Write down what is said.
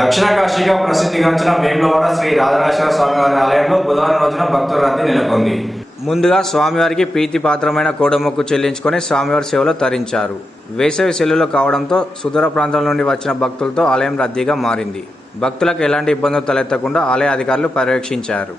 దక్షిణ కాశీగా ప్రసిద్ధిగాంచిన వేములవాడ శ్రీ రాజరాజేశ్వర స్వామివారి ఆలయంలో బుధవారం రోజున భక్తుల రద్దీ నెలకొంది. ముందుగా స్వామివారికి ప్రీతిపాత్రమైన కోడమొక్కు చెల్లించుకొని స్వామివారి సేవలో తరించారు. వేసవి సెలవులు కావడంతో సుదూర ప్రాంతాల నుండి వచ్చిన భక్తులతో ఆలయం రద్దీగా మారింది. భక్తులకు ఎలాంటి ఇబ్బందులు తలెత్తకుండా ఆలయ అధికారులు పర్యవేక్షించారు.